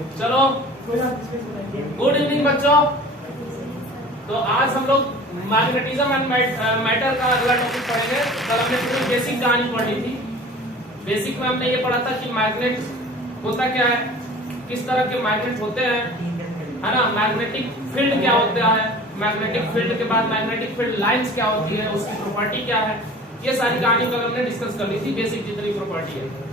चलो good evening बच्चों। तो आज हम लोग मैग्नेटिज्म एंड मैटर का अगला टॉपिक पढ़ेंगे। कल हमने पूरी बेसिक कहानी पढ़ी थी। बेसिक में हमने ये पढ़ा था कि मैग्नेट होता क्या है, किस तरह के मैग्नेट होते हैं, है ना। मैग्नेटिक फील्ड क्या होता है, मैग्नेटिक फील्ड के बाद मैग्नेटिक फील्ड लाइंस क्या होती है, उसकी प्रॉपर्टी क्या है, ये सारी कहानी कल हमने डिस्कस कर ली थी, बेसिक जितनी प्रॉपर्टी है।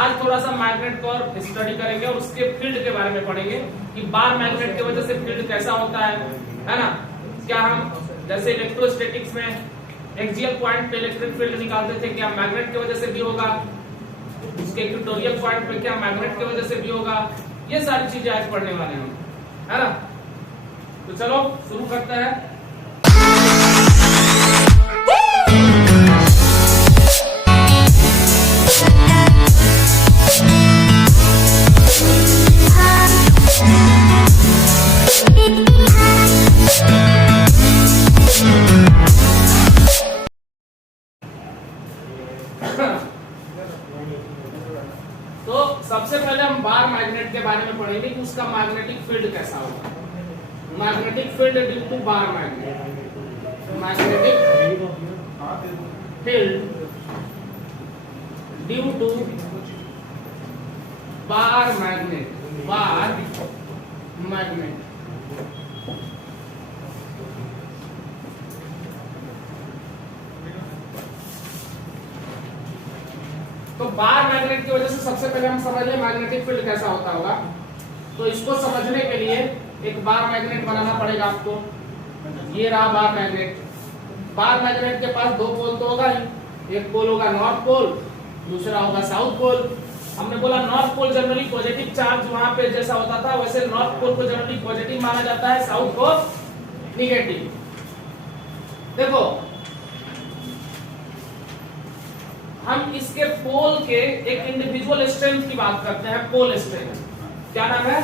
आज थोड़ा सा मैग्नेट को और स्टडी करेंगे और उसके फील्ड के बारे में पढ़ेंगे कि बार मैग्नेट की वजह से फील्ड कैसा होता है ना। क्या हम जैसे इलेक्ट्रोस्टैटिक्स में एक्सियल पॉइंट पे इलेक्ट्रिक फील्ड निकालते थे, क्या मैग्नेट की वजह से भी होगा, उसके इक्वेटोरियल पॉइंट पे क्या मैग्नेट की वजह से भी होगा, ये सारी चीजें आज पढ़ने वाले हैं, है ना। तो चलो शुरू करते हैं। तो सबसे पहले हम बार मैग्नेट के बारे में पढ़ेंगे कि उसका मैग्नेटिक फील्ड कैसा होगा। Magnetic field due to bar magnet, magnetic field due to bar magnet, bar magnet. तो बार मैग्नेट की वजह से सबसे पहले हम समझ लें मैग्नेटिक फील्ड कैसा होता होगा। तो इसको समझने के लिए एक बार मैग्नेट बनाना पड़ेगा आपको। ये रहा बार मैग्नेट। बार मैग्नेट के पास दो पोल तो होगा ही, एक पोल होगा नॉर्थ पोल, दूसरा होगा साउथ पोल। हमने बोला north pole generally positive charge वहां पे जैसा होता था, वैसे नॉर्थ पोल को जनरली पॉजिटिव माना जाता है, साउथ को निगेटिव। देखो हम इसके पोल के एक इंडिविजुअल स्ट्रेंथ की बात करते हैं, पोल स्ट्रेंथ। क्या नाम है?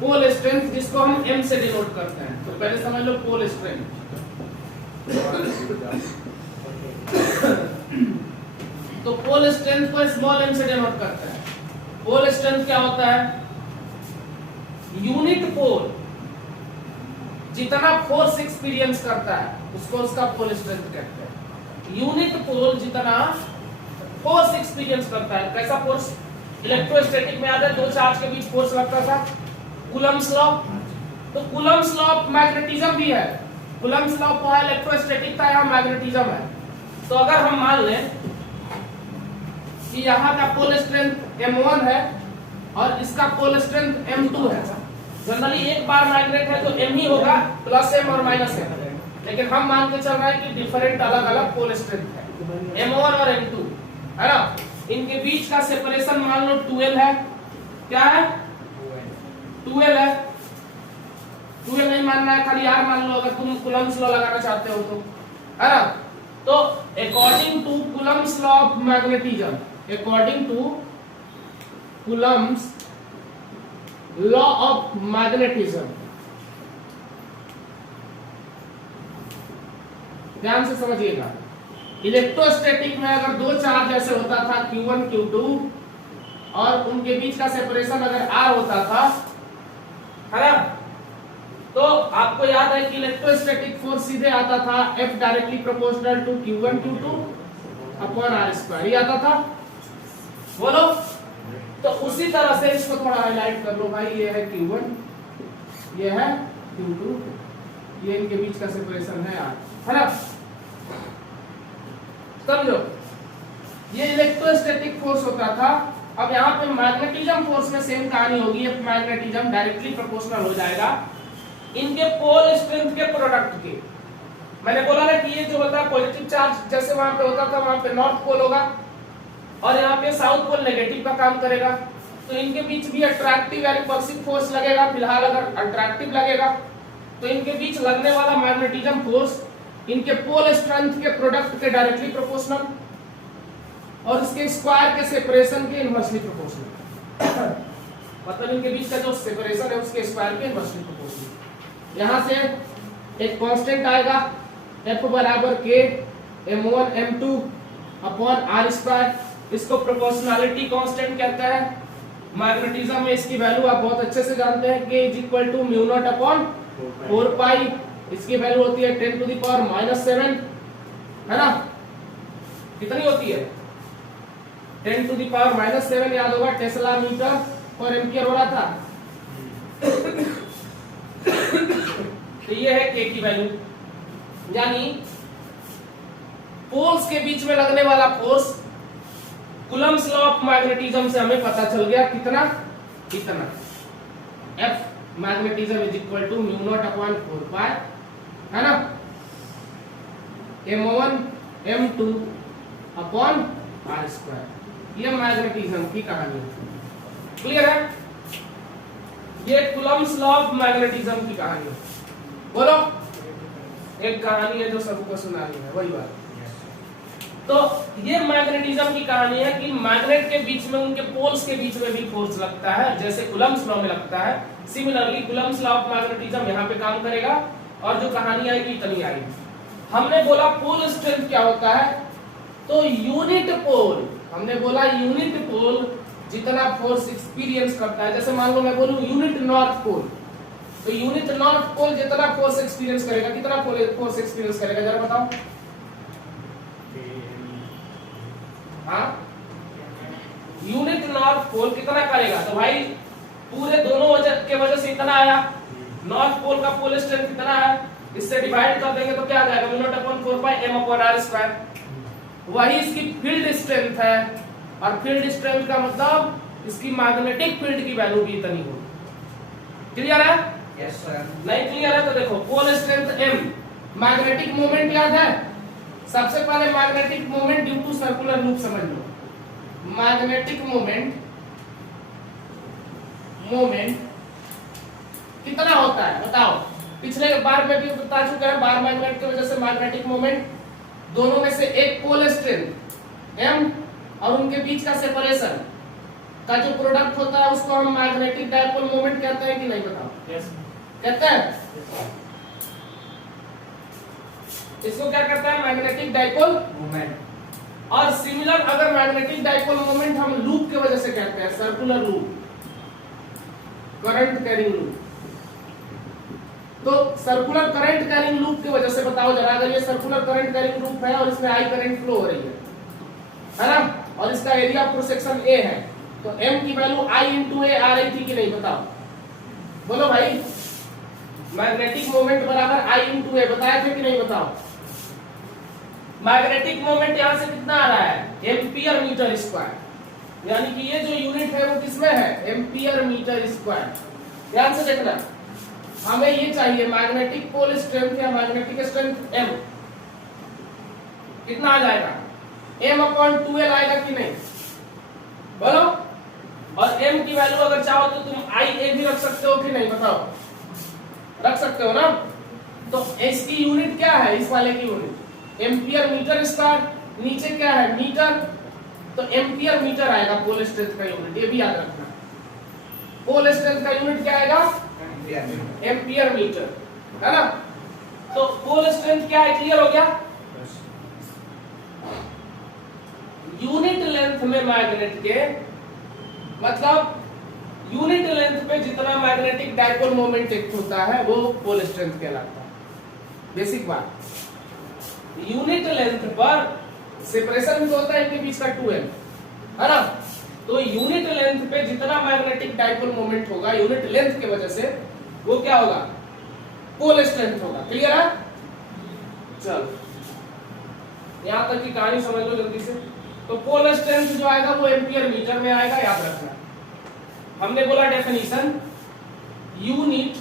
पोल स्ट्रेंथ, जिसको हम m से डिनोट करते हैं। तो पहले समझ लो पोल स्ट्रेंथ। तो पोल स्ट्रेंथ को स्मॉल m से डिनोट करते हैं। पोल स्ट्रेंथ क्या होता है? यूनिट पोल जितना फोर्स एक्सपीरियंस करता है उसको उसका पोल स्ट्रेंथ कहते हैं। यूनिट पोल जितना फोर्स एक्सपीरियंस करता है। कैसा फोर्स? इलेक्ट्रोस्टैटिक में याद है दो चार्ज के बीच फोर्स लगता था, कूलम्ब्स लॉ। तो कूलम्ब्स लॉ मैग्नेटिज्म भी है। कूलम्ब्स लॉ को है इलेक्ट्रोस्टैटिक था, यहाँ मैग्नेटिज्म है। तो अगर हम मान लें कि यहाँ का पोल स्ट्रेंथ m1 है और इसका पोल स्ट्रेंथ m2 है। जनरली एक बार मैग्नेट है तो m ही होगा, प्लस m और माइनस m। लेकिन हम मान के चल रहे हैं कि डिफरेंट अलग अलग पोल स्ट्रेंथ है, m1 और m2, है ना। इनके बीच का सेपरेशन मान लो 12 है। क्या है? 12 है। 12 नहीं मानना है, खाली r मान लो अगर तुम कूलम्ब्स लॉ लगाना चाहते हो तो, है ना। तो according to Coulomb's law of magnetism, according to Coulomb's law of magnetism, ध्यान से समझिएगा। इलेक्ट्रोस्टैटिक में अगर दो चार्ज ऐसे होता था Q1 Q2 और उनके बीच का सेपरेशन अगर R होता था, है ना, तो आपको याद है कि इलेक्ट्रोस्टैटिक फोर्स सीधे आता था F directly proportional to Q1 Q2 upon R square, ये आता था। बोलो। तो उसी तरह से इसको थोड़ा हाईलाइट कर लो भाई, ये है Q1, ये है Q2, ये इनके बीच का सेपरेशन है R, है ना। समझो, ये इलेक्ट्रोस्टैटिक फोर्स होता था। अब यहाँ पे मैग्नेटिज्म फोर्स में सेम कहानी होगी। मैग्नेटिज्म डायरेक्टली प्रोपोर्शनल हो जाएगा इनके पोल स्ट्रेंथ के प्रोडक्ट के। मैंने बोला ना कि ये जो होता है पॉजिटिव चार्ज जैसे वहां पे होता था, वहां पे नॉर्थ पोल होगा और यहाँ पे साउथ पोल नेगेटिव का काम करेगा। तो इनके बीच भी अट्रैक्टिव या रिपल्सिव फोर्स लगेगा। फिलहाल अगर अट्रैक्टिव लगेगा तो इनके बीच लगने वाला मैग्नेटिज्म फोर्स इनके पोल स्ट्रेंथ के प्रोडक्ट के डायरेक्टली प्रोपोर्शनल और इसके स्क्वायर के सेपरेशन के इनवर्सली प्रोपोर्शनल। मतलब इनके बीच का जो सेपरेशन है उसके स्क्वायर के इनवर्सली प्रोपोर्शनल। यहां से एक कांस्टेंट आएगा F बराबर K m1 m2 upon r square. इसको प्रोपोर्शनलिटी कांस्टेंट कहते हैं। मैग्नेटिज्म में इसकी वैल्यू आप बहुत अच्छे से जानते हैं, k is equal to mu naught upon 4 pi, इसकी वैल्यू होती है 10 टू द पावर -7, है ना? कितनी होती है? 10 टू द पावर -7, याद होगा टेस्ला मीटर पर एम्पियर हो रहा था। तो ये है k की वैल्यू, यानी पोल्स के बीच में लगने वाला force Coulomb's law of magnetism से हमें पता चल गया, कितना F magnetism is equal to mu naught upon 4 pi, है ना? m1 m2 upon r square. ये मैग्नेटिज्म की कहानी है, क्लियर है? ये कूलम्ब्स लॉ ऑफ मैग्नेटिज्म की कहानी है। बोलो, एक कहानी है जो सबको सुनानी है, वही बात। तो ये मैग्नेटिज्म की कहानी है कि मैग्नेट के बीच में, उनके पोल्स के बीच में भी फोर्स लगता है, जैसे कूलम्ब्स लॉ में लगता है। Similarly Coulomb's law of magnetism यहाँ पे काम करेगा, और जो कहानी आएगी इतनी आएगी। हमने बोला पोल स्ट्रेंथ क्या होता है, तो यूनिट पोल, हमने बोला यूनिट पोल जितना फोर्स एक्सपीरियंस करता है, जैसे मान लो मैं बोलूं यूनिट नॉर्थ पोल, तो यूनिट नॉर्थ पोल जितना फोर्स एक्सपीरियंस करेगा, कितना फोर्स एक्सपीरियंस करेगा, जरा बताओ। हाँ, यूनिट नॉर्थ पोल कितना करेगा, तो भाई पूरे दोनों के वजह से इतना आया, नॉर्थ पोल का पोल स्ट्रेंथ कितना है, इससे डिवाइड कर देंगे तो क्या आ जाएगा, mu naught upon 4 pi m upon r square. वही इसकी फील्ड स्ट्रेंथ है, और फील्ड स्ट्रेंथ का मतलब इसकी मैग्नेटिक फील्ड की वैल्यू भी इतनी होगी। क्लियर है? Yes sir. नहीं क्लियर है तो देखो, pole strength m, magnetic moment याद है? सबसे पहले magnetic moment due to circular loop समझ लो। मैग्नेटिक मोमेंट कितना होता है बताओ? पिछले बार में भी बता चुके हैं, बार मैग्नेट की वजह से मैग्नेटिक मोमेंट, दोनों में से एक पोल स्ट्रेंथ m और उनके बीच का सेपरेशन का जो प्रोडक्ट होता है उसको हम मैग्नेटिक डायपोल मोमेंट कहते हैं कि नहीं, बताओ? यस कहते हैं। इसको क्या कहता है, मैग्नेटिक डायपोल मूवमेंट। और सिमिलर अगर मैग्नेटिक डायपोल मोमेंट हम लूप के वजह से कहते हैं, circular loop, current carrying loop. तो सर्कुलर करंट कैरिंग लूप की वजह से बताओ जरा, अगर ये सर्कुलर करंट कैरिंग लूप है और इसमें आई करंट फ्लो हो रही है ना, और इसका एरिया ऑफ सेक्शन ए है, तो m की वैल्यू I इंटू ए आ रही थी कि नहीं, बताओ? बोलो भाई, मैग्नेटिक मोमेंट बराबर I इंटू ए, बताया थे कि नहीं, बताओ? मैग्नेटिक मोमेंट यहां से कितना आ रहा है, एम्पियर मीटर स्क्वायर, यानी कि ये जो यूनिट है वो किसमें है, एम्पियर मीटर स्क्वायर। ध्यान से देखना, हमें ये चाहिए मैग्नेटिक पोल स्ट्रेंथ या मैग्नेटिक स्ट्रेंथ m कितना आ जाएगा, m अपॉन 2l आएगा कि नहीं, बोलो? और m की वैल्यू अगर चाहो तो तुम ia भी रख सकते हो कि नहीं, बताओ? रख सकते हो ना? तो इसकी यूनिट क्या है, इस वाले की यूनिट एम्पियर मीटर स्क्वायर, नीचे क्या है, मीटर, तो एम्पियर मीटर आएगा पोल स्ट्रेंथ का यूनिट, ये भी याद रखना। पोल स्ट्रेंथ का यूनिट क्या आएगा, एम्पियर मीटर, है ना? तो पोल स्ट्रेंथ क्या है, क्लियर हो गया? यूनिट लेंथ में मैग्नेट के, मतलब यूनिट लेंथ पे जितना मैग्नेटिक डायपोल मोमेंट एक्ट होता है वो पोल स्ट्रेंथ कहलाता है। बेसिक बात, यूनिट लेंथ पर सेपरेशन भी होता है इनके बीच का 2m, है ना? तो यूनिट लेंथ पे जितना मैग्नेटिक डायपोल मोमेंट होगा यूनिट लेंथ के वजह से, वो क्या होगा, पोल स्ट्रेंथ होगा। क्लियर है? चलो यहां तक की कहानी समझ लो जल्दी से। तो पोल स्ट्रेंथ जो आएगा वो एम्पियर मीटर में आएगा, याद रखना। हमने बोला डेफिनेशन, यूनिट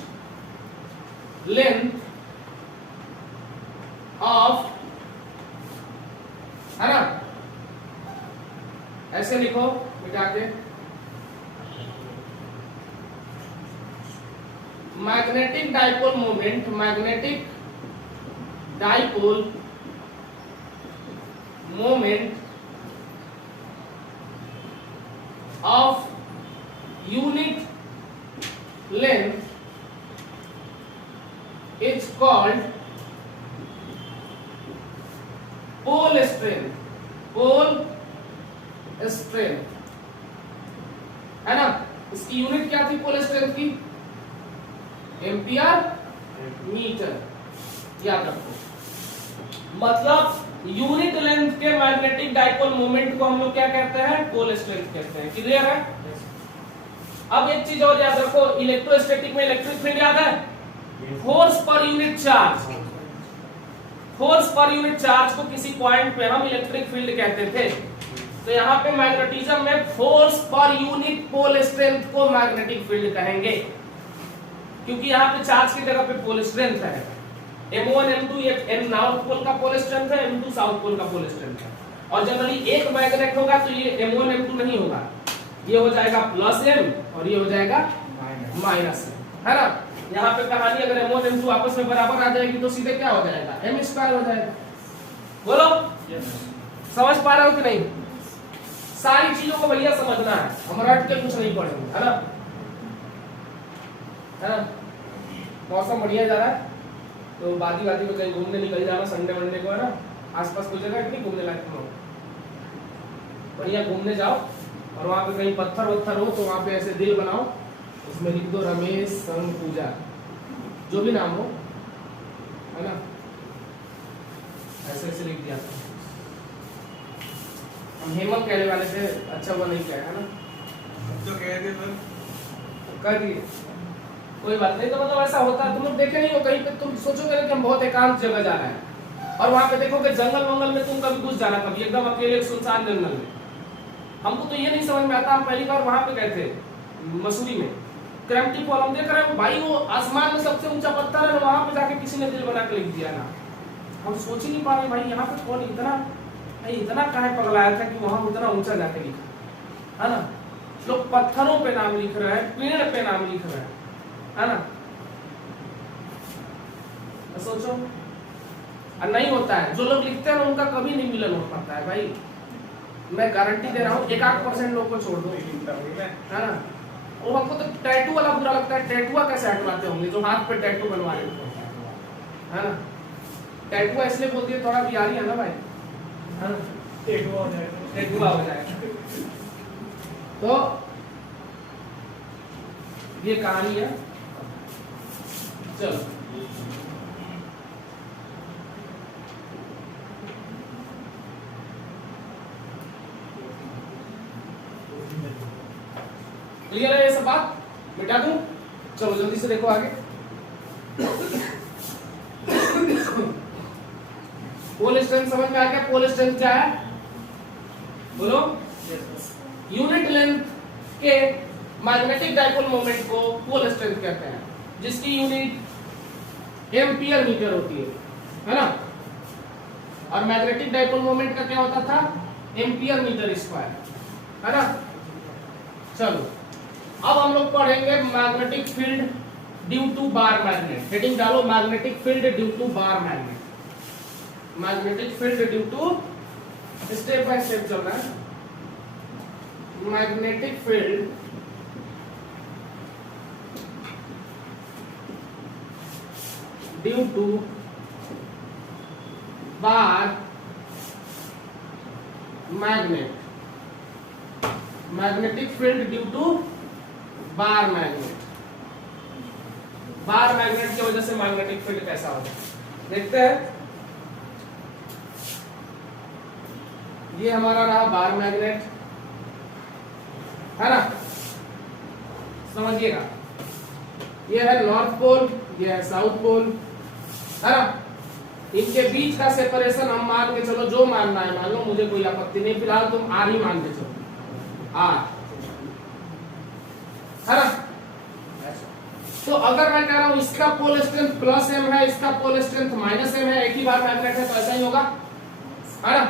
लेंथ ऑफ, है ना, ऐसे लिखो मिटा के, magnetic dipole moment, magnetic dipole moment of unit length is called pole strength, pole strength, है ना। इसकी यूनिट क्या थी पोल स्ट्रेंथ की? एम्पियर मीटर, याद रखो। मतलब यूनिट लेंथ के मैग्नेटिक डाइपोल मोमेंट को हम लोग क्या कहते हैं? पोल स्ट्रेंथ कहते हैं। क्लियर है? अब एक चीज और याद रखो, इलेक्ट्रोस्टैटिक में इलेक्ट्रिक फील्ड याद है? फोर्स पर यूनिट चार्ज। फोर्स पर यूनिट चार्ज को किसी पॉइंट पे हम इलेक्ट्रिक फील्ड कहते थे। तो यहाँ पे मैग्नेटिज्म में फोर्स पर यूनिट पोल स्ट्रेंथ को मैग्नेटिक फील्ड कहेंगे, क्योंकि यहाँ पे चार्ज की जगह पे पोल स्ट्रेंथ है। M1 M2 ये M नॉर्थ पोल का पोल स्ट्रेंथ है, M2 साउथ पोल का पोल स्ट्रेंथ है। और जनरली एक मैग्नेट होगा तो ये M1 M2 नहीं होगा, ये हो जाएगा प्लस M और ये हो जाएगा माइनस M, है ना। यहाँ पे कहानी अगर M1 M2 आपस में बराबर आ जाएगी तो सीधे क्या हो जाएगा? M स्क्वायर हो जाएगा। बोलो समझ पा रहे हो कि नहीं? सारी चीजों को भैया समझना है, हम रट के कुछ नहीं पढ़ेंगे, है ना। है ना। मौसम बढ़िया जा रहा है तो बादी में कहीं घूमने निकल जाना संडे मंडे को, है ना। आसपास कोई जगह नहीं घूमने लायक हो, बढ़िया घूमने जाओ और वहां पे कहीं पत्थर वत्थर हो तो वहां पे ऐसे दिल बनाओ, उसमें लिख दो रमेश संग पूजा, जो भी नाम हो, है ना। ऐसे ऐसे लिख दिया। हम हेमंत कहने वाले थे, अच्छा वो नहीं कहा, है ना। तो कह दे पर कर दिए, कोई बात नहीं। तो मतलब ऐसा होता है, तुम लोग देखे नहीं हो कहीं पे, तुम सोचोगे कि हम बहुत एकांत जगह जा रहे हैं और वहां पे देखोगे जंगल वंगल में तुम कभी घुस जाना, कभी एकदम अकेले सुनसान जंगल में। हमको तो ये नहीं समझ में आता, हम पहली बार वहां पे गए थे मसूरी में, क्रैम्पटी फॉल, हम देख रहे हैं भाई वो आसमान में सबसे ऊंचा पत्थर है, वहां पे जाके किसी ने दिल बना के लिख दिया ना। हम सोच ही नहीं पा रहे भाई यहाँ पे कौन इतना काहे पगलाया था कि वहां उतना ऊंचा जाके लिखा, है ना। लोग पत्थरों पे नाम लिख रहे हैं, पेड़ पे नाम लिख रहे हैं, है ना। सोचो, और नहीं होता है, जो लोग लिखते हैं उनका कभी नहीं मिलन हो पाता है भाई, मैं गारंटी दे रहा हूँ। 1% लोग को छोड़ दो, है ना। और हमको तो टैटू वाला बुरा लगता है, टैटुआ कैसे हटवाते होंगे जो हाथ पे टैटू बनवा रहे हैं, है ना। टैटुआ इसलिए बोलती है थोड़ा बिहारी है ना भाई, है ना, टैटुआ हो जाएगा। तो ये कहानी है। चलो क्लियर है ये सब बात? मिटा दूं? चलो जल्दी से देखो आगे। पोल स्ट्रेंथ समझ में आ गया? पोल स्ट्रेंथ क्या है बोलो? यूनिट लेंथ के मैग्नेटिक डाइपोल मोमेंट को पोल स्ट्रेंथ कहते हैं, जिसकी यूनिट एम्पियर मीटर होती है ना। और मैग्नेटिक डाइपोल मोमेंट का क्या होता था? एम्पियर मीटर स्क्वायर, है ना। चलो अब हम लोग पढ़ेंगे magnetic field due to bar magnet. Heading डालो magnetic field due to bar magnet. Magnetic field due to, step by step चल रहा है। Magnetic field due to bar magnet. Magnetic field due to bar magnet. Bar magnet की वजह से magnetic field कैसा होता है देखते हैं। ये हमारा रहा बार मैग्नेट, है ना। समझिएगा, ये है नॉर्थ पोल, ये है साउथ पोल, है ना। इनके बीच का सेपरेशन हम मान के चलो, जो मानना है मान लो, मुझे कोई आपत्ति नहीं, फिलहाल तुम आर ही मान के चलो, आर, है ना। तो अगर मैं कह रहा हूं इसका पोल स्ट्रेंथ प्लस एम है, इसका पोल स्ट्रेंथ माइनस एम है, एक ही बार मैग्नेट है, तो ऐसा ही होगा, है ना।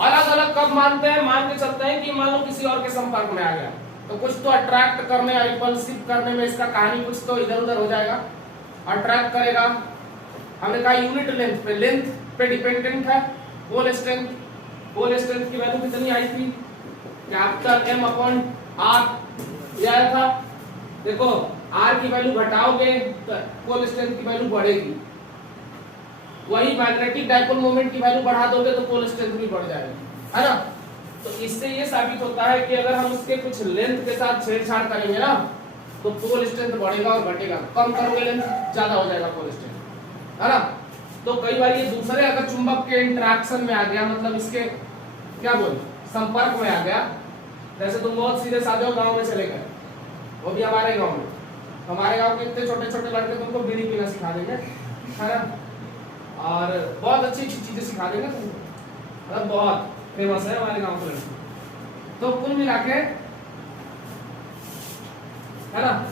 अलग अलग कब मानते हैं? मान के चलते हैं कि मान लो किसी और के संपर्क में आ गया तो कुछ तो अट्रैक्ट करने, रिपल्सिव करने में इसका कहानी कुछ तो इधर उधर हो जाएगा, अट्रैक्ट करेगा। हमने कहा यूनिट लेंथ पे डिपेंडेंट है पोल स्ट्रेंथ। पोल स्ट्रेंथ की वैल्यू कितनी आई थी? कैपिटल एम अपॉन आर यह था। देखो आर की वैल्यू घटाओगे तो पोल स्ट्रेंथ की वैल्यू बढ़ेगी, वही मैग्नेटिक डाइपोल मोमेंट की वैल्यू बढ़ा दोगे तो पोल स्ट्रेंथ भी बढ़ जाएगी, है ना। तो इससे ये साबित होता है कि अगर हम उसके कुछ लेंथ के साथ छेड़छाड़ करेंगे ना तो पोल स्ट्रेंथ बढ़ेगा और घटेगा। कम करोगे लेंथ ज्यादा हो जाएगा पोल स्ट्रेंथ, है ना। तो कई बार ये दूसरे अगर चुंबक के इंटरेक्शन में आ गया, मतलब इसके क्या बोल संपर्क में आ गया, जैसे तुम बहुत सीधे साधे गांव में चले गए, वो भी हमारे गांव में, हमारे गांव के इतने छोटे छोटे लड़के तुमको बीड़ी पीना सिखा देंगे, है ना, और बहुत अच्छी अच्छी चीजें सिखा देंगे तुमको, मतलब बहुत फेमस है हमारे गांव के लड़के। तो कुल मिला के, है ना,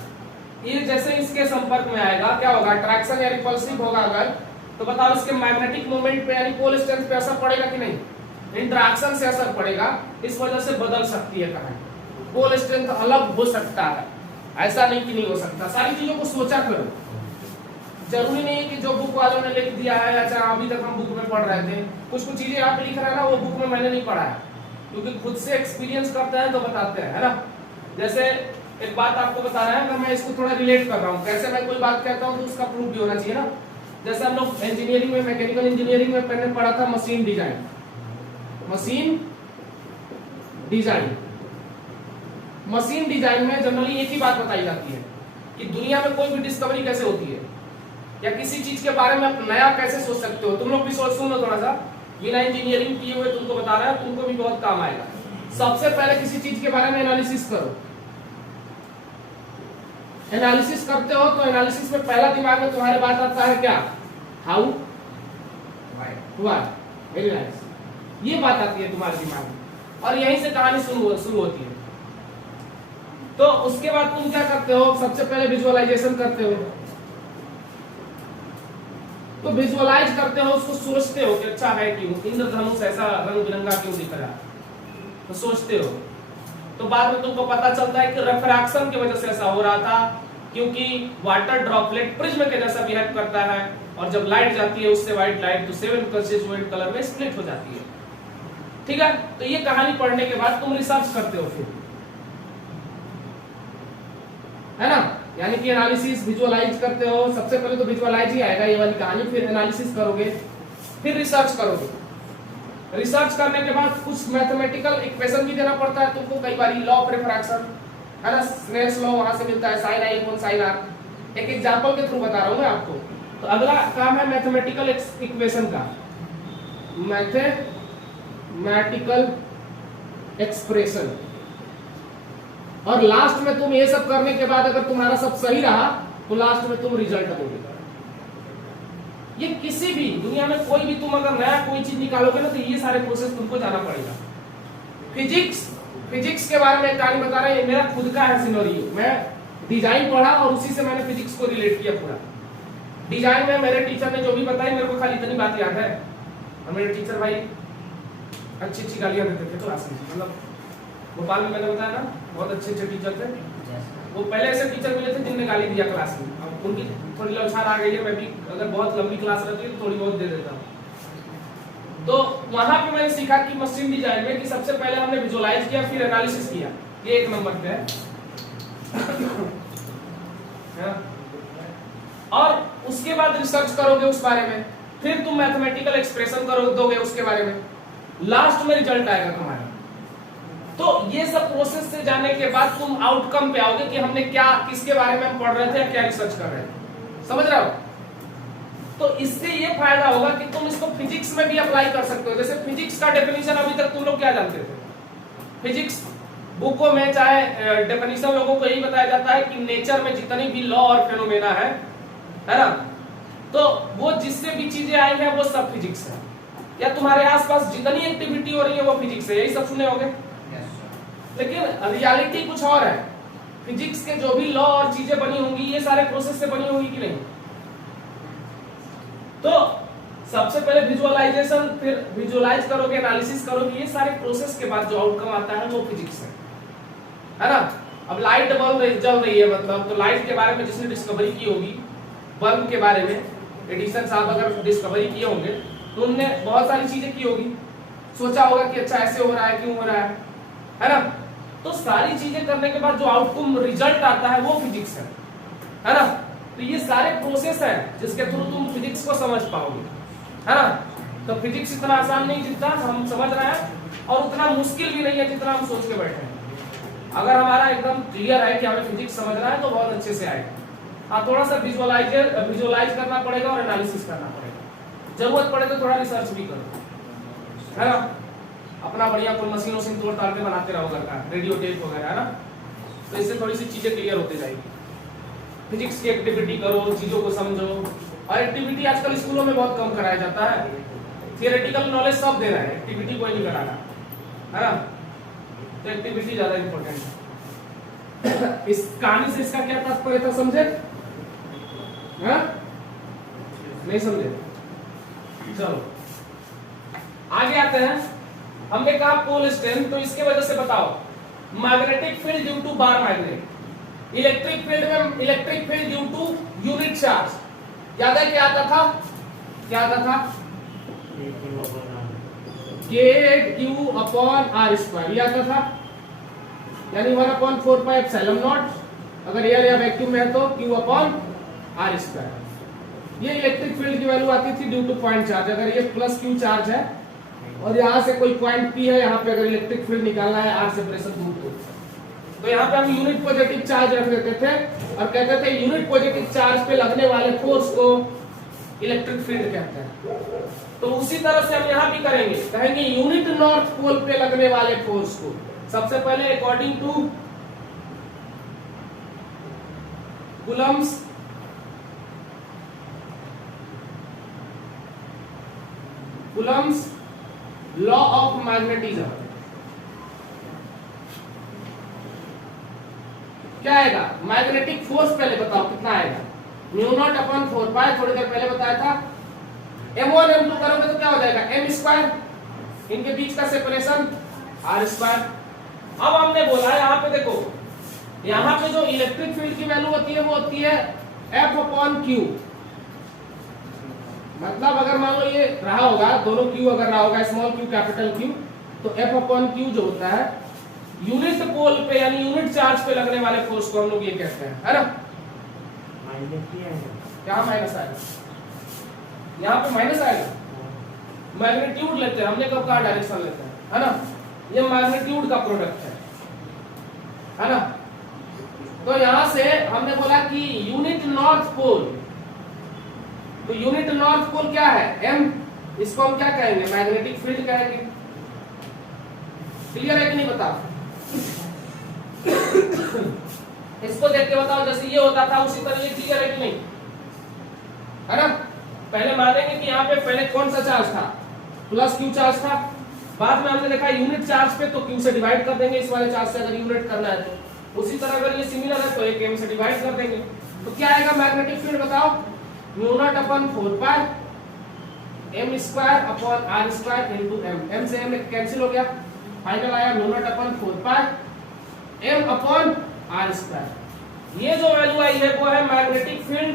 ये जैसे इसके संपर्क में आएगा क्या होगा, अट्रैक्शन या रिपल्सिव होगा अगर, तो बताओ इसके मैग्नेटिक मोमेंट पे यानी पोल स्ट्रेंथ पे असर पड़ेगा कि नहीं, इंटरेक्शन से असर पड़ेगा। इस वजह से बदल सकती है कहानी, पोल स्ट्रेंथ अलग हो सकता है, ऐसा नहीं कि नहीं हो सकता। सारी चीजों को सोचा करो, जरूरी नहीं है कि जो बुक वालों ने लिख दिया है, अच्छा अभी तक हम बुक में पढ़ रहे थे, कुछ कुछ चीजें आप लिख रहे हैं ना वो बुक में मैंने नहीं पढ़ा है, क्योंकि खुद से एक्सपीरियंस करते हैं तो बताते हैं, है ना। जैसे एक बात आपको बता रहे हैं, अगर मैं इसको थोड़ा रिलेट कर रहा हूँ, कैसे मैं कोई बात कहता हूँ तो उसका प्रूफ भी होना चाहिए ना। जैसे हम लोग इंजीनियरिंग में, मैकेनिकल इंजीनियरिंग में पहले पढ़ा था machine design, machine design, machine design में जनरली एक ही बात बताई जाती है कि दुनिया में कोई भी डिस्कवरी कैसे होती है, या किसी चीज के बारे में आप नया कैसे सोच सकते हो। तुम लोग भी सोच सुनो थोड़ा सा, बिना इंजीनियरिंग किए हुए तुमको बता रहा है, तुमको भी बहुत काम आएगा। सबसे पहले किसी चीज के बारे में एनालिसिस करो, एनालिसिस करते हो तो एनालिसिस में पहला दिमाग में तुम्हारे बात आता है क्या, हाउ, व्हाई, वेरी नाइस, ये बात आती है तुम्हारे दिमाग में, और यहीं से कहानी शुरू होती है। तो उसके बाद तुम क्या करते हो, सबसे पहले विजुअलाइजेशन करते हो। तो विजुअलाइज करते हो, उसको सोचते हो कि अच्छा है क्यों, इंद्रधनुष ऐसा रंग बिरंगा क्यों दिख रहा है, तो सोचते हो। तो बाद में तुमको पता चलता है कि रिफ्रैक्शन की वजह से ऐसा हो रहा था, क्योंकि वाटर ड्रॉपलेट प्रिज्म के जैसा बिहेव करता है, और जब लाइट जाती है उससे व्हाइट लाइट तो 7 कंस्टिट्यूएंट कलर में स्प्लिट हो जाती है। ठीक है, तो ये कहानी पढ़ने के बाद तुम रिसर्च करते हो फिर, है ना, यानी कि एनालिसिस विजुअलाइज करते हो। सबसे पहले तो विजुअलाइज ही आएगा ये वाली कहानी, फिर एनालिसिस करोगे, फिर रिसर्च करोगे। रिसर्च करने के बाद कुछ मैथमेटिकल इक्वेशन भी देना पड़ता है तुमको, कई बार लॉ ऑफ रिफ्रैक्शन, है ना, स्नेल्स लॉ वहां से मिलता है, sine i upon sine r. एक एग्जांपल के थ्रू बता रहा हूं मैं आपको। तो अगला काम है मैथमेटिकल इक्वेशन का, मैथमेटिकल एक्सप्रेशन। और लास्ट में तुम ये सब करने के बाद अगर तुम्हारा सब सही रहा तो लास्ट में तुम रिजल्ट दोगे। ये किसी भी दुनिया में कोई भी तुम अगर नया कोई चीज निकालोगे ना तो ये सारे प्रोसेस तुमको जाना पड़ेगा। फिजिक्स के बारे में कहानी बता रहे हैं, मेरा खुद का है सिनेरियो। मैं डिजाइन पढ़ा और उसी से मैंने फिजिक्स को रिलेट किया पूरा। डिजाइन में मेरे टीचर ने जो भी बताई मेरे को खाली इतनी बात याद है, और मेरे टीचर भाई अच्छी अच्छी गालियां देते थे क्लास में। मतलब भोपाल में मैंने बताया ना बहुत अच्छे अच्छे टीचर थे, वो पहले ऐसे टीचर मिले थे जिनने गाली दिया क्लास में। अब उनकी थोड़ी लौछार आ गई है, मैं भी अगर बहुत लंबी क्लास रहती है तो थोड़ी बहुत दे देता हूँ। तो वहां पे मैंने सीखा कि मशीन डिजाइन में कि सबसे पहले हमने विजुअलाइज किया, फिर एनालिसिस किया, ये एक नंबर पे है। और उसके बाद रिसर्च करोगे उस बारे में, फिर तुम मैथमेटिकल एक्सप्रेशन करो दोगे उसके बारे में, लास्ट में रिजल्ट आएगा तुम्हारा। तो ये सब प्रोसेस से जाने के बाद तुम आउटकम पे आओगे कि हमने क्या, किसके बारे में हम पढ़ रहे थे, क्या रिसर्च कर रहे थे। समझ रहे हो? तो इससे ये फायदा होगा कि तुम इसको फिजिक्स में भी अप्लाई कर सकते हो। जैसे फिजिक्स का डेफिनेशन अभी तक तुम लोग क्या जानते थे? फिजिक्स बुकों में चाहे डेफिनेशन लोगों को यही बताया जाता है कि नेचर में जितनी भी लॉ और फेनोमेना है ना, तो वो जिससे भी चीजें आई हैं वो सब फिजिक्स है। या तुम्हारे आसपास जितनी एक्टिविटी हो रही है वो फिजिक्स है, यही सब सुने होंगे। लेकिन रियलिटी कुछ और है। फिजिक्स के जो भी लॉ और चीजें बनी होंगी ये सारे प्रोसेस से बनी होंगी कि नहीं? तो सबसे पहले विजुअलाइजेशन, फिर विजुअलाइज करोगे, एनालिसिस करोगे, ये सारे प्रोसेस के बाद जो आउटकम आता है वो फिजिक्स है ना। अब लाइट जल रही है, मतलब तो लाइट के बारे में जिसने डिस्कवरी की होगी, बल्ब के बारे में एडिसन साहब अगर डिस्कवरी किए होंगे तो उनने बहुत सारी चीजें की होगी, सोचा होगा कि अच्छा ऐसे हो रहा है, क्यों हो रहा है ना। तो सारी चीजें करने के बाद जो आउटकम रिजल्ट आता है वो फिजिक्स है ना। तो ये सारे प्रोसेस है जिसके थ्रू तुम फिजिक्स को समझ पाओगे, है ना। तो फिजिक्स इतना आसान नहीं जितना हम समझ रहे हैं, और उतना मुश्किल भी नहीं है जितना हम सोच के बैठे हैं। अगर हमारा एकदम क्लियर है कि हमें फिजिक्स समझना है तो बहुत अच्छे से आएगा। हाँ, थोड़ा सा विजुअलाइज करना पड़ेगा और एनालिसिस करना पड़ेगा। जरूरत पड़े तो थोड़ा रिसर्च भी करो, है ना। अपना बढ़िया कोई मशीनों से तोड़ ताड़ के बनाते रहो घर का, रेडियो टेप वगैरह, है ना। तो इससे थोड़ी सी चीजें क्लियर होती जाएगी। फिजिक्स की एक्टिविटी करो, चीजों को समझो। और एक्टिविटी आजकल स्कूलों में बहुत कम कराया जाता है। थियोरेटिकल नॉलेज सब दे रहा है, एक्टिविटी कोई नहीं करा रहा, है ना। तो एक्टिविटी ज्यादा इंपॉर्टेंट है। इस कहानी से इसका क्या तात्पर्य था, समझे? हाँ? नहीं समझे? चलो आगे आते हैं। हमने कहा पोल स्ट्रेंथ, तो इसके वजह से बताओ magnetic field due to bar magnet, electric field में electric field due to unit charge. याद है क्या आता था? क्या आता था? KQ अपॉन R स्क्वायर, ये आता था। यानी 1/4πε0, अगर एयर या वैक्यूम में है तो Q अपॉन R स्क्वायर। ये इलेक्ट्रिक फील्ड की वैल्यू आती थी ड्यू टू पॉइंट चार्ज। अगर ये प्लस Q चार्ज है और यहाँ से कोई पॉइंट P है, यहाँ पे अगर इलेक्ट्रिक फील्ड निकालना है R सेपरेशन दूर तो यहाँ पे हम यूनिट पॉजिटिव चार्ज रख देते थे और कहते थे यूनिट पॉजिटिव चार्ज पे लगने वाले फोर्स को इलेक्ट्रिक फील्ड कहते हैं। तो उसी तरह से हम यहाँ भी करेंगे, कहेंगे यूनिट नॉर्थ पोल पे लगने वाले फोर्स को सबसे पहले according to Coulomb's law of magnetism क्या आएगा? मैग्नेटिक फोर्स पहले बताओ कितना आएगा? μ0 अपॉन 4π, थोड़ी देर पहले बताया था। m1 m2 करोगे तो क्या हो जाएगा? m स्क्वायर, इनके बीच का सेपरेशन r स्क्वायर। अब हमने बोला यहाँ पे देखो, यहाँ पे जो इलेक्ट्रिक फील्ड की वैल्यू होती है वो होती है F अपॉन Q। मतलब अगर मान लो ये रहा होगा, दोनों Q अगर रहा होगा, स्मॉल q कैपिटल Q, तो F अपॉन Q जो होता है यूनिट पोल पे यानी यूनिट चार्ज पे लगने वाले फोर्स को हम लोग ये कहते हैं, है ना। क्या माइनस आएगा? यहाँ पे माइनस आएगा, मैग्नीट्यूड लेते हैं हमने, कब कहा डायरेक्शन लेते हैं, है ना। ये मैग्नीट्यूड का प्रोडक्ट है ना। तो यहां से हमने बोला कि यूनिट नॉर्थ पोल, तो यूनिट नॉर्थ पोल क्या है? m, इसको हम क्या कहेंगे? मैग्नेटिक फील्ड कहेंगे। क्लियर है कि नहीं बताओ? इसको देख के बताओ, जैसे ये होता था उसी तरह ये क्लियर है कि नहीं, है ना। पहले मानेंगे कि यहाँ पे पहले कौन सा चार्ज था? प्लस Q चार्ज था। बाद में हमने देखा यूनिट चार्ज पे तो Q से डिवाइड कर देंगे इस वाले चार्ज से, अगर यूनिट करना है तो। उसी तरह अगर ये सिमिलर है तो एक m से डिवाइड कर देंगे। तो क्या आएगा मैग्नेटिक फील्ड बताओ? μ0 upon 4π m square upon r square into m से m कैंसिल हो गया, फाइनल आया μ0 upon 4π m upon r square. ये जो वैल्यू आई है वो है magnetic field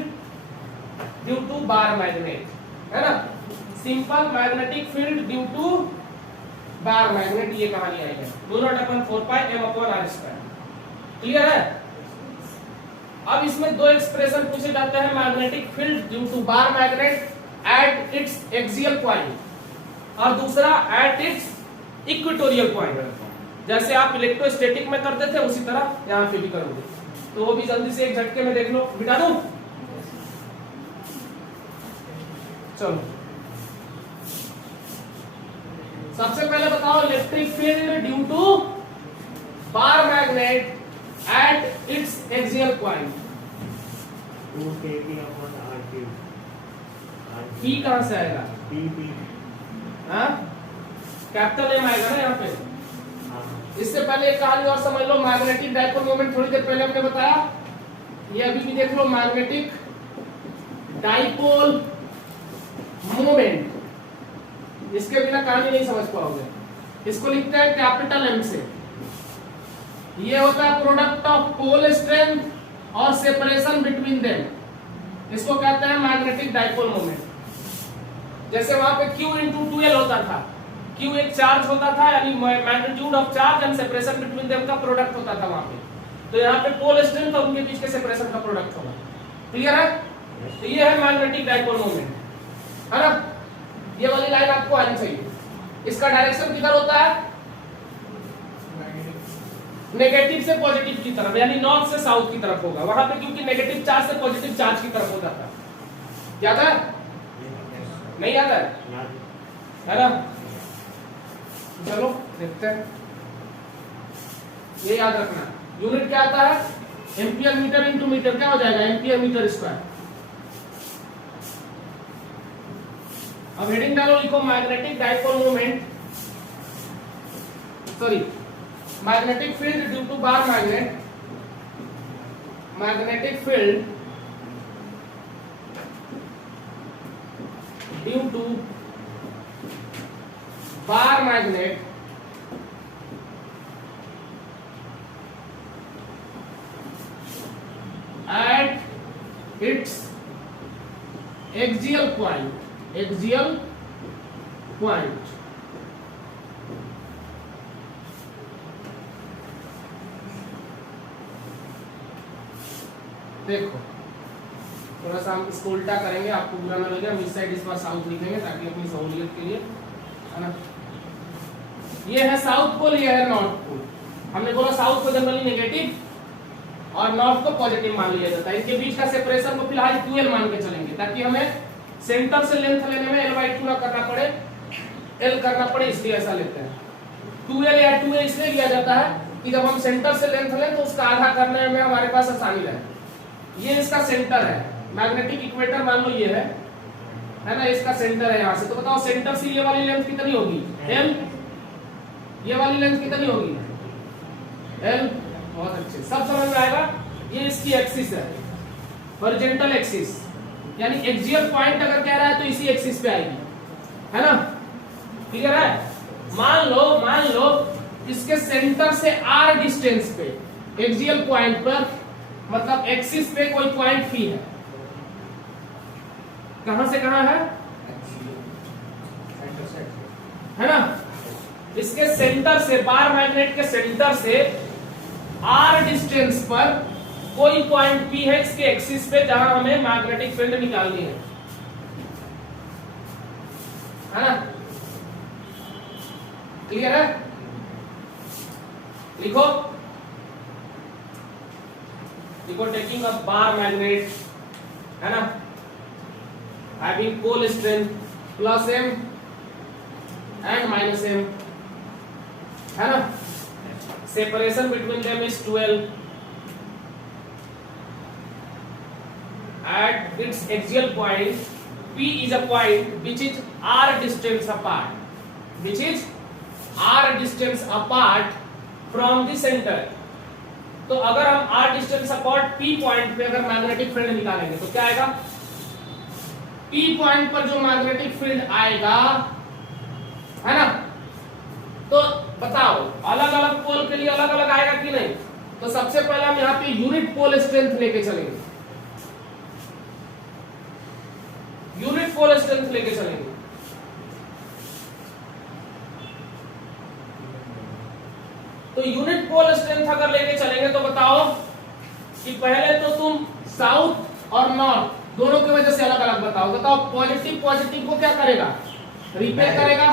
due to bar magnet, है ना। Simple magnetic field due to bar magnet, ये कहानी आई है। μ0 upon 4π m upon r square. Clear है? अब इसमें दो एक्सप्रेशन पूछे जाते हैं, magnetic field due to bar magnet at its axial point और दूसरा एट इट्स इक्वेटोरियल पॉइंट। जैसे आप इलेक्ट्रोस्टैटिक में करते थे उसी तरह यहाँ पे भी करोगे, तो वो भी जल्दी से एक झटके में देख लो। बिटा दूं? चलो सबसे पहले बताओ electric field due to bar magnet at its axial point. P कहां से आएगा? कैपिटल M आएगा ना यहाँ पे। इससे पहले एक कहानी और समझ लो, मैग्नेटिक डाइपोल मोमेंट थोड़ी देर पहले हमने बताया, ये अभी भी देख लो। मैग्नेटिक डाइपोल मोमेंट, इसके बिना कहानी नहीं समझ पाओगे। इसको लिखते हैं कैपिटल M से। ये होता है प्रोडक्ट ऑफ पोल स्ट्रेंथ और सेपरेशन बिटवीन देम, इसको कहते हैं मैग्नेटिक डाइपोल मोमेंट। जैसे वहां पे Q इंटू 2L होता था, Q एक चार्ज होता था यानी magnitude of charge and separation between them का प्रोडक्ट होता था वहां पे। तो यहाँ पे पोल स्ट्रेंथ और उनके बीच के सेपरेशन का प्रोडक्ट होगा। क्लियर है? तो ये है मैग्नेटिक डाइपोल मोमेंट, है ना। ये वाली लाइन आपको आनी चाहिए। इसका डायरेक्शन किधर होता है? नेगेटिव से पॉजिटिव की तरफ, यानी नॉर्थ से साउथ की तरफ होगा। वहां पे क्योंकि नेगेटिव चार्ज से पॉजिटिव चार्ज की तरफ हो जाता है। याद है? नहीं याद है ना? चलो देखते हैं। ये याद रखना, यूनिट क्या आता है? Ampere metre into metre. क्या हो जाएगा? Ampere metre square. अब हेडिंग डालो, लिखो magnetic dipole moment, sorry magnetic field due to bar magnet, magnetic field due to bar magnet at its axial point, axial point, देखो थोड़ा सा हम इसको उल्टा करेंगे, आपको बुरा ना लगे। हम इस साइड इस बार साउथ लिखेंगे ताकि अपनी सहूलियत के लिए, है ना। ये है साउथ पोल, ये है नॉर्थ पोल। हमने बोला साउथ को जनरली नेगेटिव और नॉर्थ को पॉजिटिव मान लिया जाता है। इनके बीच का सेपरेशन को फिलहाल 2l मान के चलेंगे ताकि हमें सेंटर से लेंथ लेने में l/2 ना करना पड़े, l करना पड़े, इसलिए ऐसा लेते हैं। 2l या 2a इसलिए लिया जाता है कि जब हम सेंटर से लेंथ लें तो उसका आधा करने में हमारे पास आसानी रहे। ये इसका सेंटर है, मैग्नेटिक इक्वेटर मान लो ये है ना, इसका सेंटर है यहाँ से। तो बताओ सेंटर से ये वाली लेंथ कितनी होगी? l। ये वाली लेंथ कितनी होगी? l। बहुत अच्छे, सब समझ में आएगा। ये इसकी एक्सिस है, हॉरिजॉन्टल एक्सिस, यानी एक्सियल पॉइंट अगर कह रहा है तो इसी एक्सिस पे आएगी, है ना। क्लियर है? मान लो इसके सेंटर से r डिस्टेंस पे, एक्सियल पॉइंट पर, मतलब एक्सिस पे कोई पॉइंट P है। कहां से कहां है? है ना। इसके सेंटर से, बार मैग्नेट के सेंटर से r डिस्टेंस पर कोई पॉइंट P है इसके एक्सिस पे, जहां हमें मैग्नेटिक फील्ड निकालनी है ना। क्लियर है? लिखो टेकिंग अ बार मैग्नेट, है ना, having pole strength plus m and minus m, है ना। Separation between them is 12 at its axial point. P is a point which is r distance apart, which is r distance apart from the center. तो अगर हम r distance apart P point पे अगर magnetic field निकालेंगे तो क्या आएगा? P point पर जो मैग्नेटिक फील्ड आएगा, है ना, तो बताओ अलग अलग पोल के लिए अलग अलग आएगा कि नहीं? तो सबसे पहले हम यहाँ पे यूनिट पोल स्ट्रेंथ लेके चलेंगे, यूनिट पोल स्ट्रेंथ लेके चलेंगे। तो यूनिट पोल स्ट्रेंथ अगर लेके चलेंगे तो बताओ कि पहले तो तुम साउथ और नॉर्थ दोनों की वजह से अलग अलग बताओ पॉजिटिव को क्या करेगा? रिपेल करेगा।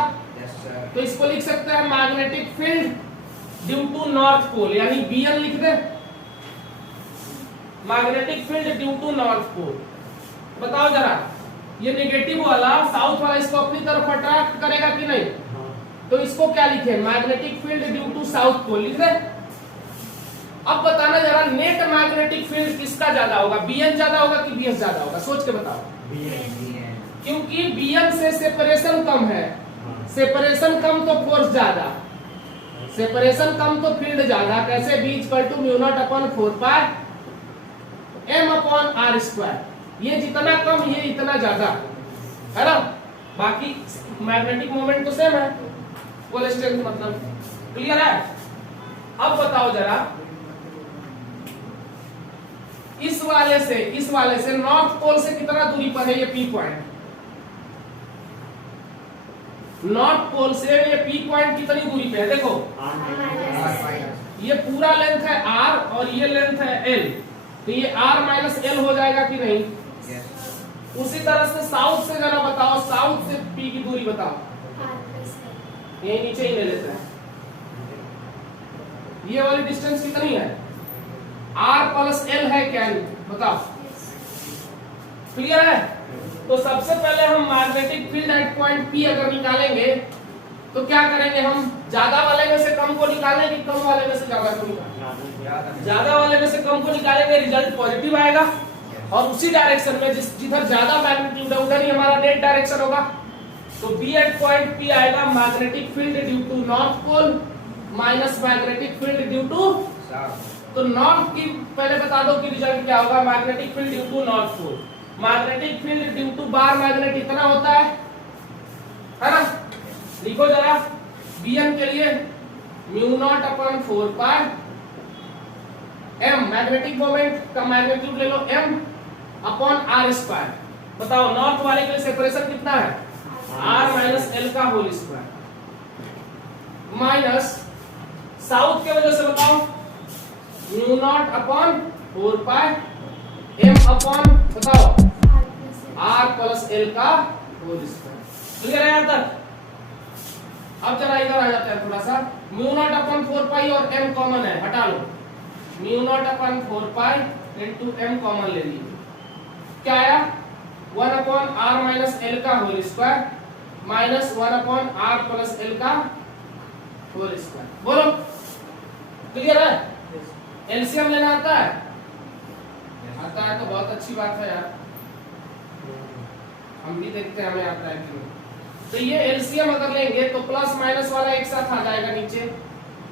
तो इसको लिख सकते हैं magnetic field due to north pole, यानी Bn लिख दे, magnetic field due to north pole. बताओ जरा, ये नेगेटिव वाला साउथ वाला इसको अपनी तरफ अट्रैक्ट करेगा कि नहीं? तो इसको क्या लिखे? Magnetic field due to south pole लिख दे। अब बताना जरा नेट मैग्नेटिक फील्ड किसका ज्यादा होगा? Bn ज्यादा होगा कि Bs ज्यादा होगा? सोच के बताओ। क्योंकि Bn से सेपरेशन कम है, सेपरेशन कम तो फोर्स ज्यादा, सेपरेशन कम तो फील्ड ज्यादा। कैसे? B = μ0/4 पाई m/r²। ये जितना कम ये इतना ज्यादा, है ना। बाकी मैग्नेटिक मोमेंट तो सेम है, पोल स्ट्रेंथ मतलब। क्लियर है? अब बताओ जरा, इस वाले से नॉर्थ पोल से कितना दूरी पर है ये P पॉइंट? नॉर्थ पोल से ये P पॉइंट कितनी दूरी पे है? देखो ये पूरा लेंथ है r और ये लेंथ है l, तो ये r - l हो जाएगा कि नहीं? उसी तरह से साउथ से जरा बताओ, साउथ से पी की दूरी बताओ। ये नीचे ही ले लेते हैं। ये वाली डिस्टेंस कितनी है? r प्लस एल है क्या? बताओ, क्लियर है? तो सबसे पहले हम magnetic field at point P अगर निकालेंगे तो क्या करेंगे? हम ज्यादा वाले में से कम को निकालेंगे, कम वाले में से ज्यादा को निकालेंगे? ज्यादा वाले में से कम को निकालेंगे, रिजल्ट पॉजिटिव आएगा। और उसी डायरेक्शन में जिधर ज्यादा मैग्नीट्यूड है उधर ही हमारा नेट डायरेक्शन होगा। तो B एट पॉइंट P आएगा magnetic field due to north pole minus magnetic field due to, तो नॉर्थ की पहले बता दो कि रिजल्ट क्या होगा। Magnetic field due to north pole, magnetic field due to bar magnet इतना होता है ना? लिखो जरा Bn के लिए mu naught upon 4 pi m, magnetic moment का मैग्नीट्यूड ले लो m अपॉन r स्क्वायर। बताओ नॉर्थ वाले के लिए सेपरेशन कितना है? r माइनस l का होल स्क्वायर माइनस साउथ के वजह से बताओ mu naught upon 4 pi m upon बताओ r प्लस l का होल स्क्वायर। क्लियर है यहां तक? अब जरा इधर आ जाते हैं थोड़ा सा। म्यू नॉट अपॉन 4 पाई और m कॉमन है, हटा लो। Mu naught upon 4 pi into m common ले लीजिए। क्या आया? 1 अपॉन r माइनस l का whole square minus 1 upon r plus l का होल स्क्वायर। बोलो क्लियर है? एलसीएम लेना आता है? आता है तो बहुत अच्छी बात है यार, हम भी देखते हैं हमें आता है कि नहीं। तो ये एलसीएम अगर लेंगे तो प्लस माइनस वाला एक साथ आ जाएगा नीचे,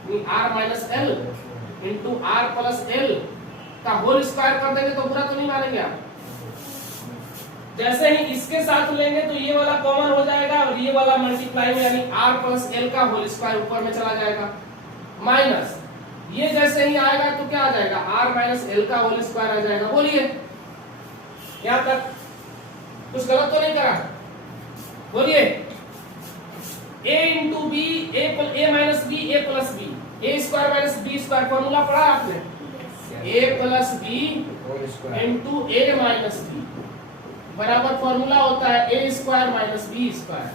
r minus l into r plus l का होल स्क्वायर कर देंगे तो बुरा तो नहीं मानेंगे आप। जैसे ही इसके साथ लेंगे तो ये वाला कॉमन हो जाएगा और ये वाला मल्टीप्लाई में यानी r प्लस l का होल स्क्वायर ऊपर में चला जाएगा, माइनस ये जैसे ही आएगा तो क्या आ जाएगा? r माइनस l का होल स्क्वायर आ जाएगा। बोलिए यहां तक कुछ गलत तो नहीं करा? बोलिए a into B A minus B A plus B, A square minus B square formula पढ़ा आपने? a plus B into A minus B बराबर फॉर्मूला होता है a square minus B square.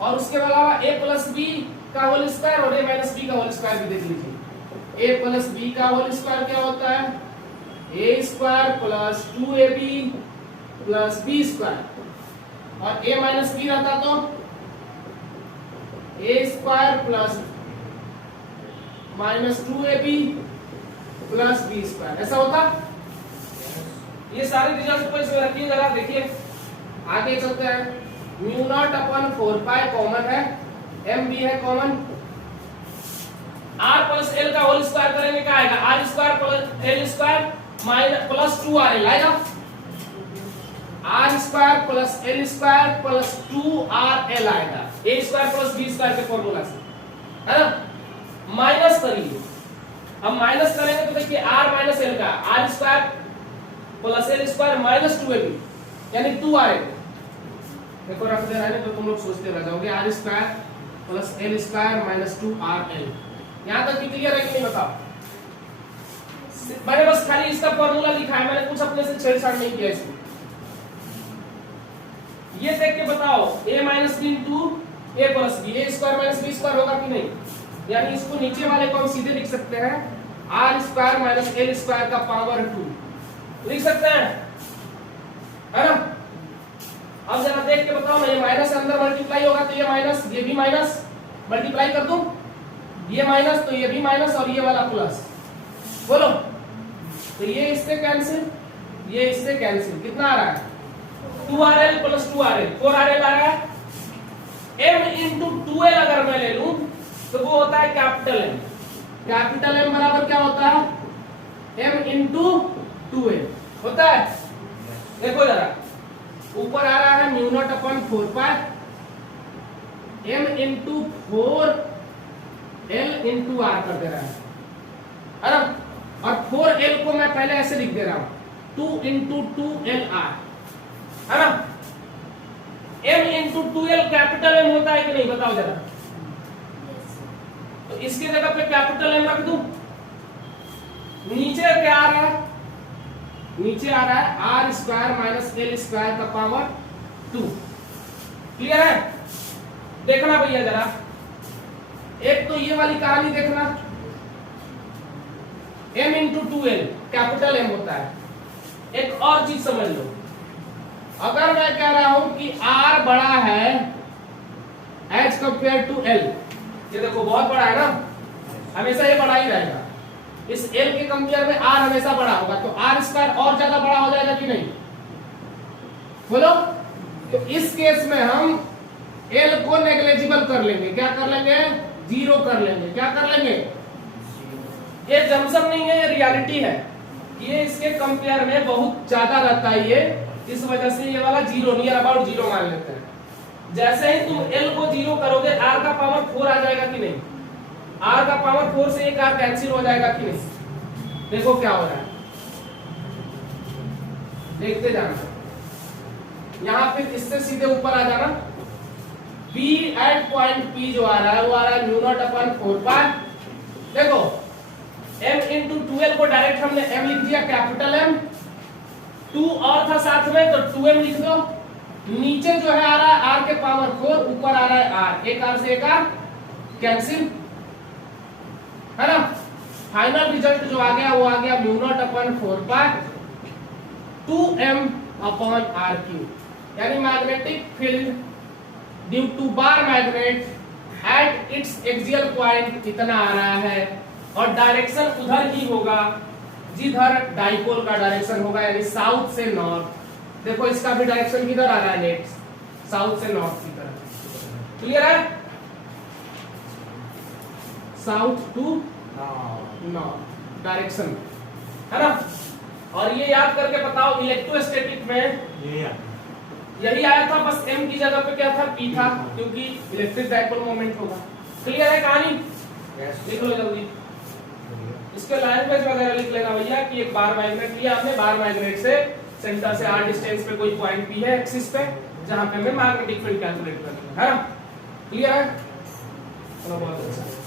और उसके अलावा a प्लस बी का whole square और a माइनस बी का होल स्क्वायर भी देख लीजिए। a प्लस बी का होल स्क्वायर क्या होता है? a square plus 2ab plus b square, और a माइनस बी रहता तो a square plus minus 2ab plus b square, ऐसा होता। ये सारे रिजल्ट को इसमें रखिए जरा, देखिए आगे चलते हैं। Mu naught upon 4 pi common है, m भी है कॉमन, r प्लस l का होल स्क्वायर करेंगे क्या आएगा? r square plus l square minus plus 2rl आएगा। r square plus l square plus 2rl आएगा, a square plus b square के फॉर्मूला से, है ना? माइनस करिए, अब माइनस करेंगे तो देखिए r माइनस l का r square plus l square minus 2ab यानी 2 आएगा। देखो रख दे रहा है तो तुम लोग सोचते रह जाओगे r square plus l square minus 2rl। यहां तक क्लियर है कि नहीं बताओ? मैंने बस खाली इसका फॉर्मूला लिखा है, मैंने कुछ अपने से छेड़छाड़ नहीं किया इसमें। ये देख के बताओ a minus B into A plus B, A square minus B square होगा कि नहीं? यानी इसको नीचे वाले को हम सीधे लिख सकते हैं r square minus l square का पावर 2 लिख सकते हैं, है ना? अब जरा देख के बताओ ना, ये माइनस अंदर मल्टीप्लाई होगा तो ये माइनस, ये भी माइनस मल्टीप्लाई कर दूं, ये माइनस तो ये भी माइनस और ये वाला प्लस। बोलो तो ये इससे कैंसिल, ये इससे कैंसिल, कितना आ रहा है? 2rl प्लस 2rl 4rl आ रहा है। m इंटू 2l अगर मैं ले लूं तो वो होता है कैपिटल M। कैपिटल M बराबर क्या होता है? m इंटू 2l होता है। देखो जरा ऊपर आ रहा है mu naught upon 4 pi m into 4l into r कर दे रहा है ना? और 4l को मैं पहले ऐसे लिख दे रहा हूं 2 इंटू 2lr, है ना? m into 2l capital M होता है कि नहीं बताओ जरा? तो इसकी जगह पे कैपिटल M रख दूं, नीचे क्या आ रहा है? नीचे आ रहा है R square minus L square का पावर 2। क्लियर है? देखना भैया जरा, एक तो ये वाली कहानी देखना, m into 2l capital M होता है। एक और चीज समझ लो, अगर मैं कह रहा हूं कि r बड़ा है एज कंपेयर टू l, ये देखो बहुत बड़ा है ना, हमेशा ये बड़ा ही रहेगा, इस l के कंपेयर में r हमेशा बड़ा होगा, तो r स्क्वायर और ज्यादा बड़ा हो जाएगा कि नहीं? बोलो। तो इस केस में हम l को नेग्लिजिबल कर लेंगे, क्या कर लेंगे? 0 कर लेंगे। क्या कर लेंगे? ये जमसम नहीं है, ये रियलिटी है, ये इसके कंपेयर में बहुत ज्यादा रहता है ये, इस वजह से ये वाला 0 नियर अबाउट 0 मान लेते हैं। जैसे ही तुम l को 0 करोगे r का पावर 4 आ जाएगा कि नहीं? r का पावर 4 से एक r कैंसिल हो जाएगा कि नहीं? देखो क्या हो रहा है, देखते जाना। यहां फिर इससे सीधे ऊपर आ जाना, p एट पॉइंट p जो आ रहा है वो आ रहा है म्यू नॉट अपॉन 4 पाई। देखो m इंटू 2l को डायरेक्ट हमने m लिख दिया कैपिटल M, 2 और था साथ में तो 2m लिख दो, नीचे जो है आ रहा है r के पावर 4, ऊपर आ रहा है r, एक r से एक r कैंसिल, है ना? फाइनल रिजल्ट जो आ गया वो आ गया mu naught upon 4 pi 2m upon r cube, यानी magnetic field due to bar magnet at its axial point इतना आ रहा है, और डायरेक्शन उधर ही होगा जिधर डाइपोल का डायरेक्शन होगा, यानी साउथ से नॉर्थ। देखो इसका भी डायरेक्शन किधर आ रहा है? नेट साउथ से नॉर्थ की तरफ। क्लियर है? साउथ टू नॉर्थ डायरेक्शन, है ना? और ये याद करके बताओ, इलेक्ट्रोस्टैटिक में यही आया था, बस m की जगह पे क्या था? p था, क्योंकि इलेक्ट्रिक डाइपोल मोमेंट होगा। क्लियर है कहानी? लिख लो जल्दी, इसके लैंग्वेज वगैरह लिख लेना भैया कि एक बार मैग्नेट लिया हमने, बार मैग्नेट से सेंटर से r डिस्टेंस पे कोई पॉइंट p है एक्सिस पे, जहां पे हमें मैग्नेटिक फील्ड कैलकुलेट करना है ना? क्लियर है? चलो बहुत अच्छा।